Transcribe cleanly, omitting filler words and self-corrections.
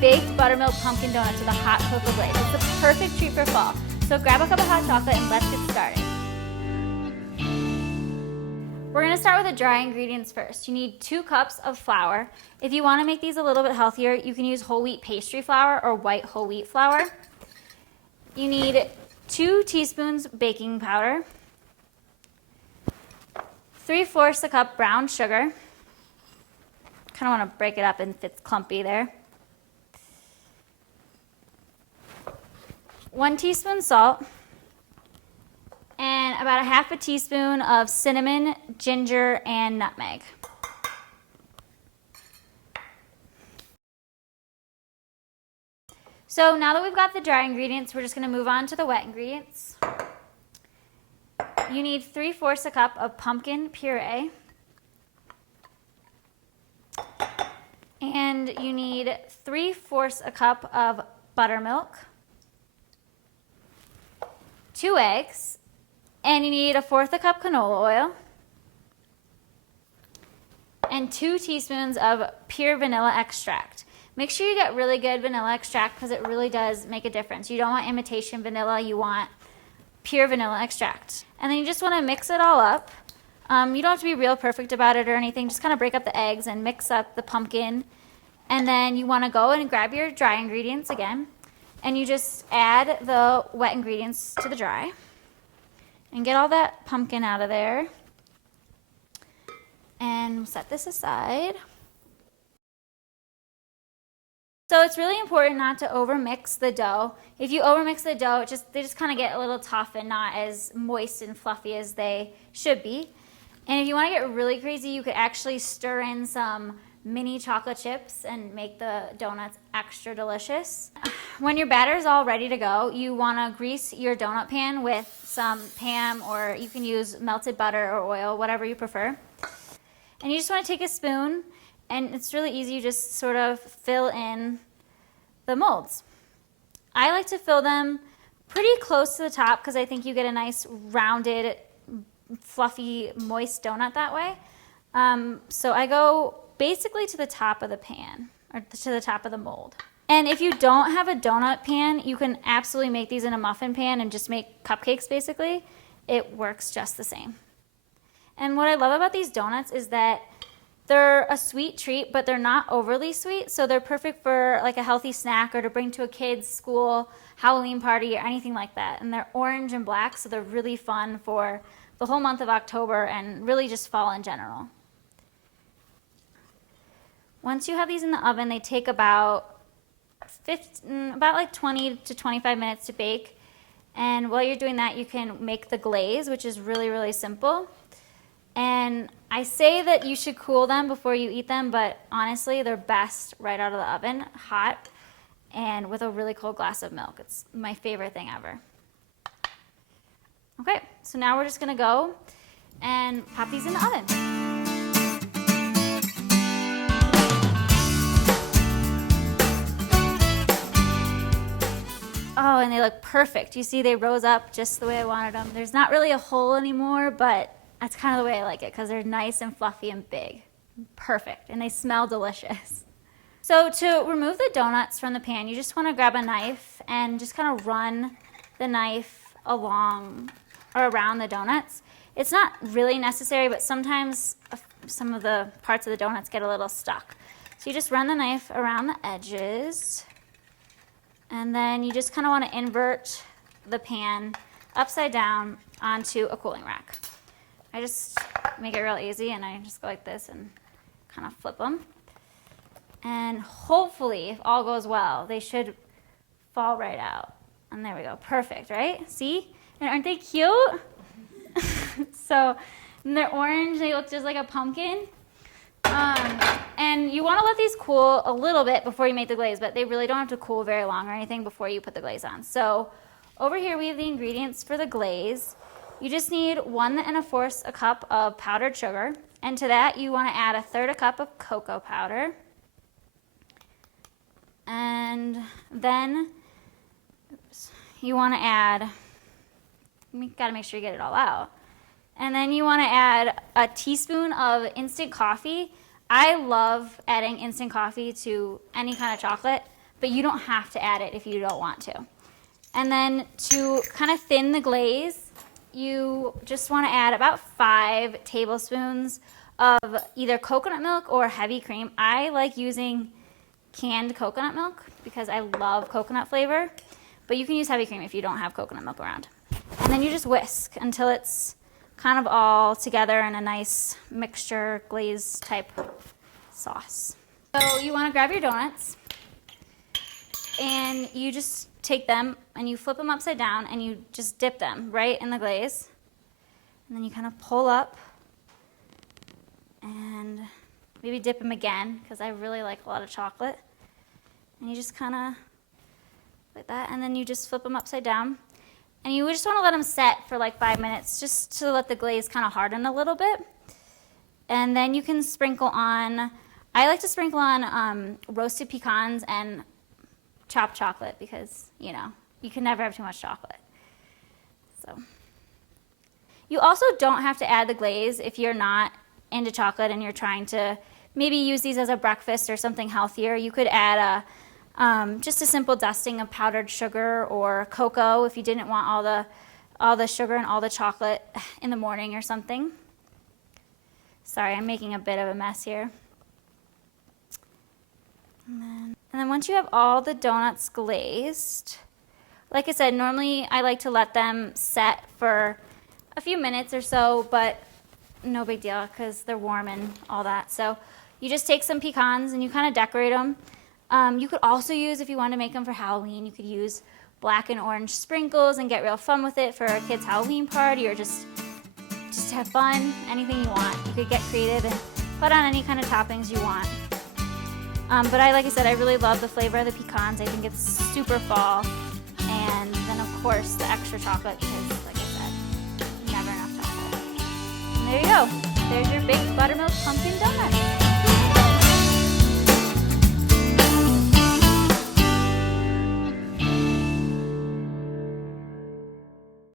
baked buttermilk pumpkin donuts with a hot cocoa glaze. It's the perfect treat for fall. So grab a cup of hot chocolate and let's get started. We're gonna start with the dry ingredients first. You need 2 cups of flour. If you wanna make these a little bit healthier, you can use whole wheat pastry flour or white whole wheat flour. You need 2 teaspoons baking powder, 3/4 a cup brown sugar. Kinda wanna break it up if it's clumpy there. 1 teaspoon salt, and about a 1/2 teaspoon of cinnamon, ginger, and nutmeg. So now that we've got the dry ingredients, we're just going to move on to the wet ingredients. You need 3/4 a cup of pumpkin puree, and you need 3/4 a cup of buttermilk, 2 eggs, and you need 1/4 a cup canola oil, and 2 teaspoons of pure vanilla extract. Make sure you get really good vanilla extract because it really does make a difference. You don't want imitation vanilla, you want pure vanilla extract. And then you just want to mix it all up. You don't have to be real perfect about it or anything, just kind of break up the eggs and mix up the pumpkin. And then you want to go and grab your dry ingredients again, and you just add the wet ingredients to the dry. And get all that pumpkin out of there. And set this aside. So it's really important not to overmix the dough. If you overmix the dough, they just kind of get a little tough and not as moist and fluffy as they should be. And if you want to get really crazy, you could actually stir in some mini chocolate chips and make the donuts extra delicious. When your batter is all ready to go, you want to grease your donut pan with some Pam, or you can use melted butter or oil, whatever you prefer. And you just want to take a spoon, and it's really easy. You just sort of fill in the molds. I like to fill them pretty close to the top because I think you get a nice rounded, fluffy, moist donut that way. So I go basically to the top of the pan, or to the top of the mold. And if you don't have a donut pan, you can absolutely make these in a muffin pan and just make cupcakes basically. It works just the same. And what I love about these donuts is that they're a sweet treat, but they're not overly sweet, so they're perfect for like a healthy snack or to bring to a kid's school Halloween party or anything like that. And they're orange and black, so they're really fun for the whole month of October and really just fall in general. Once you have these in the oven, they take about like 20 to 25 minutes to bake. And while you're doing that, you can make the glaze, which is really, really simple. And I say that you should cool them before you eat them, but honestly, they're best right out of the oven, hot, and with a really cold glass of milk. It's my favorite thing ever. Okay, so now we're just gonna go and pop these in the oven. Oh, and they look perfect. You see, they rose up just the way I wanted them. There's not really a hole anymore, but that's kind of the way I like it because they're nice and fluffy and big. Perfect, and they smell delicious. So to remove the donuts from the pan, you just want to grab a knife and just kind of run the knife along or around the donuts. It's not really necessary, but sometimes some of the parts of the donuts get a little stuck. So you just run the knife around the edges, and then you just kind of want to invert the pan upside down onto a cooling rack. I just make it real easy, and I just go like this and kind of flip them. And hopefully, if all goes well, they should fall right out. And there we go. Perfect, right? See? And aren't they cute? So, and they're orange. They look just like a pumpkin. And you want to let these cool a little bit before you make the glaze, but they really don't have to cool very long or anything before you put the glaze on. So over here we have the ingredients for the glaze. You just need 1 1/4 a cup of powdered sugar, and to that you want to add 1/3 a cup of cocoa powder. And then you want to add, you got to make sure you get it all out. And then you want to add a teaspoon of instant coffee. I love adding instant coffee to any kind of chocolate, but you don't have to add it if you don't want to. And then to kind of thin the glaze, you just want to add about 5 tablespoons of either coconut milk or heavy cream. I like using canned coconut milk because I love coconut flavor, but you can use heavy cream if you don't have coconut milk around. And then you just whisk until it's kind of all together in a nice mixture glaze type sauce. So you want to grab your donuts and you just take them and you flip them upside down and you just dip them right in the glaze. And then you kind of pull up and maybe dip them again because I really like a lot of chocolate. And you just kind of like that, and then you just flip them upside down. And you just want to let them set for like 5 minutes just to let the glaze kind of harden a little bit. And then you can sprinkle on, I like to sprinkle on roasted pecans and chopped chocolate because, you know, you can never have too much chocolate. So you also don't have to add the glaze if you're not into chocolate and you're trying to maybe use these as a breakfast or something healthier. You could add just a simple dusting of powdered sugar or cocoa if you didn't want all the sugar and all the chocolate in the morning or something. Sorry, I'm making a bit of a mess here. And then once you have all the donuts glazed, like I said, normally I like to let them set for a few minutes or so, but no big deal because they're warm and all that. So you just take some pecans and you kind of decorate them. You could also use, if you want to make them for Halloween, you could use black and orange sprinkles and get real fun with it for a kid's Halloween party, or just have fun, anything you want. You could get creative and put on any kind of toppings you want. But like I said, I really love the flavor of the pecans. I think it's super fall. And then of course the extra chocolate because, like I said, never enough chocolate. And there you go. There's your baked buttermilk pumpkin dough.